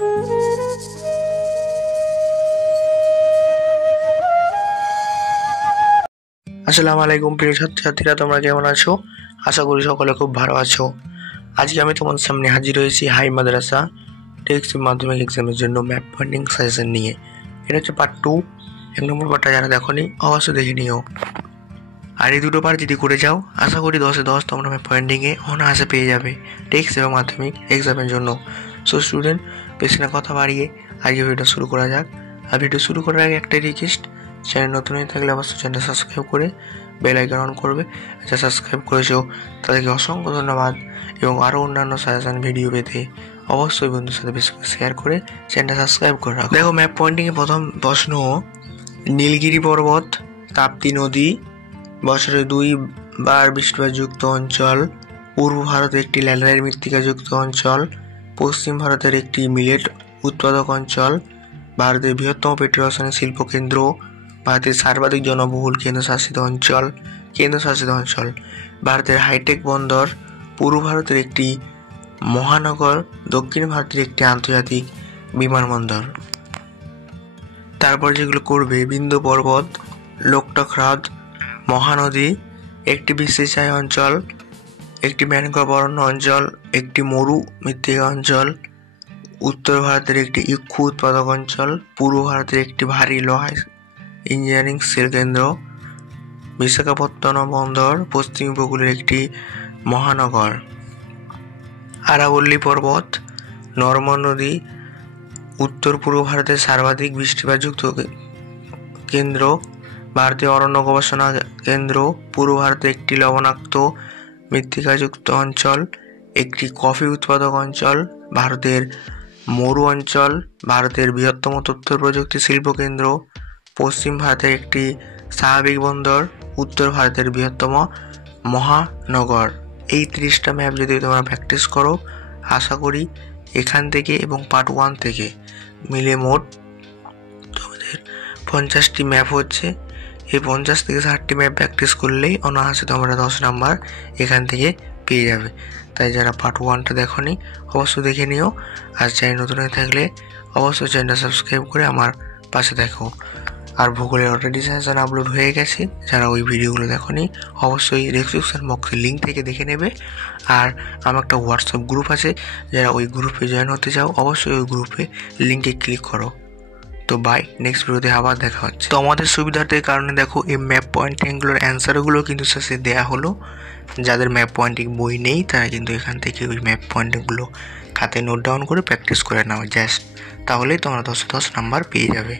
আসসালামু আলাইকুম প্রিয় ছাত্রছাত্রীরা, তোমরা কেমন আছো? আশা করি সকলে খুব ভালো আছো। আজকে আমি তোমাদের সামনে হাজির হয়েছি হাই মাদ্রাসা টেক্সট মাধ্যমিক এক্সামের জন্য ম্যাপ পয়েন্টিং সাজেশন নিয়ে। এটা হচ্ছে পার্ট 2। 1 নম্বর পার্টটা যারা দেখোনি অবশ্যই দেখে নিও। আর এই দুটো পার্ট যদি করে যাও, আশা করি 10-এ 10 তোমরা ম্যাপ পয়েন্টিংয়ে অনায়াসে পেয়ে যাবে টেক্সট এবং মাধ্যমিক এক্সামের জন্য। সো স্টুডেন্ট, বেশি না কথা বাড়িয়ে আজকে ভিডিওটা শুরু করা যাক। আর ভিডিও শুরু করার আগে একটাই রিকোয়েস্ট, চ্যানেল নতুন হয়ে থাকলে অবশ্যই চ্যানেলটা সাবস্ক্রাইব করে বেল আইকন অন করবে। যারা সাবস্ক্রাইব করেছো তাদেরকে অসংখ্য ধন্যবাদ। এবং আরও অন্যান্য সাজেশন ভিডিও পেতে অবশ্যই বন্ধুর সাথে বেশি করে শেয়ার করে চ্যানেলটা সাবস্ক্রাইব করে রাখো। দেখো, ম্যাপ পয়েন্টিংয়ে প্রথম প্রশ্ন, নীলগিরি পর্বত, তাপ্তি নদী, বছরে 2 বার বৃষ্টিপাতযুক্ত অঞ্চল, পূর্ব ভারতের একটি ল্যাটেরাইট মৃত্তিকাযুক্ত অঞ্চল, পশ্চিম ভারতের একটি মিলেট উৎপাদক অঞ্চল, ভারতের বৃহত্তম পেট্রোরসায়নিক শিল্প কেন্দ্র, ভারতের সর্বাধিক জনবহুল কেন্দ্রশাসিত অঞ্চল, ভারতের হাইটেক বন্দর, পূর্ব ভারতের একটি মহানগর, দক্ষিণ ভারতের একটি আন্তর্জাতিক বিমানবন্দর। তারপর যেগুলো করবে, বিন্ধ্য পর্বত, লোকটাক হ্রদ, মহানদী, একটি বৃষ্টিছায়া অঞ্চল, একটি ম্যানগ্রোভ অরণ্য অঞ্চল, একটি মরু মৃত্তিকা অঞ্চল, উত্তর ভারতের একটি ইক্ষু উৎপাদক অঞ্চল, পূর্ব ভারতের একটি ভারী লোহা ইঞ্জিনিয়ারিং সেল কেন্দ্র, বিশাখাপত্তনম বন্দর, পশ্চিম উপকূলের একটি মহানগর, আরাবল্লী পর্বত, নর্মদা নদী, উত্তর পূর্ব ভারতের সর্বাধিক বৃষ্টিপাতযুক্ত কেন্দ্র, ভারতীয় অরণ্য গবেষণা কেন্দ্র, পূর্ব ভারতের একটি লবণাক্ত মৃত্তিকাযুক্ত অঞ্চল, একটি কফি উৎপাদক অঞ্চল, ভারতের মরু অঞ্চল, ভারতের বৃহত্তম তথ্য প্রযুক্তি শিল্প কেন্দ্র, পশ্চিম ভারতের একটি স্বাভাবিক বন্দর, উত্তর ভারতের বৃহত্তম মহানগর। এই 30টা ম্যাপ যদি তোমরা প্র্যাকটিস করো, আশা করি এখান থেকে এবং পার্ট 1 থেকে মিলে মোট তোমাদের 50টি ম্যাপ হচ্ছে। এই 50 থেকে 60টি ম্যাপ প্র্যাকটিস করলেই অনায়াসে তোমরা 10 নাম্বার এখান থেকে পেয়ে যাবে। তাই যারা পার্ট 1টা দেখোনি অবশ্যই দেখে নিও। আর চ্যানেল নতুন হয়ে থাকলে অবশ্যই চ্যানেলটা সাবস্ক্রাইব করে আমার পাশে দেখো। আর ভূগোলের অলরেডি সাজেশন আপলোড হয়ে গেছে, যারা ওই ভিডিওগুলো দেখোনি অবশ্যই ডেসক্রিপশন বক্সের লিঙ্ক থেকে দেখে নেবে। আর আমার একটা হোয়াটসঅ্যাপ গ্রুপ আছে, যারা ওই গ্রুপে জয়েন হতে চাও অবশ্যই ওই গ্রুপে লিঙ্কে ক্লিক করো। তো বাই, নেক্সট ভিডিওতে আবার দেখা হচ্ছে। তো আমাদের সুবিধার্থের কারণে দেখো এই ম্যাপ পয়েন্টিংগুলোর অ্যান্সারগুলো কিন্তু শেষে দেওয়া হলো। যাদের ম্যাপ পয়েন্টিং বই নেই তারা কিন্তু এখান থেকে ওই ম্যাপ পয়েন্টিংগুলো খাতায় নোট ডাউন করে প্র্যাকটিস করে নাও জাস্ট, তাহলেই তোমরা 10-10 নাম্বার পেয়ে যাবে।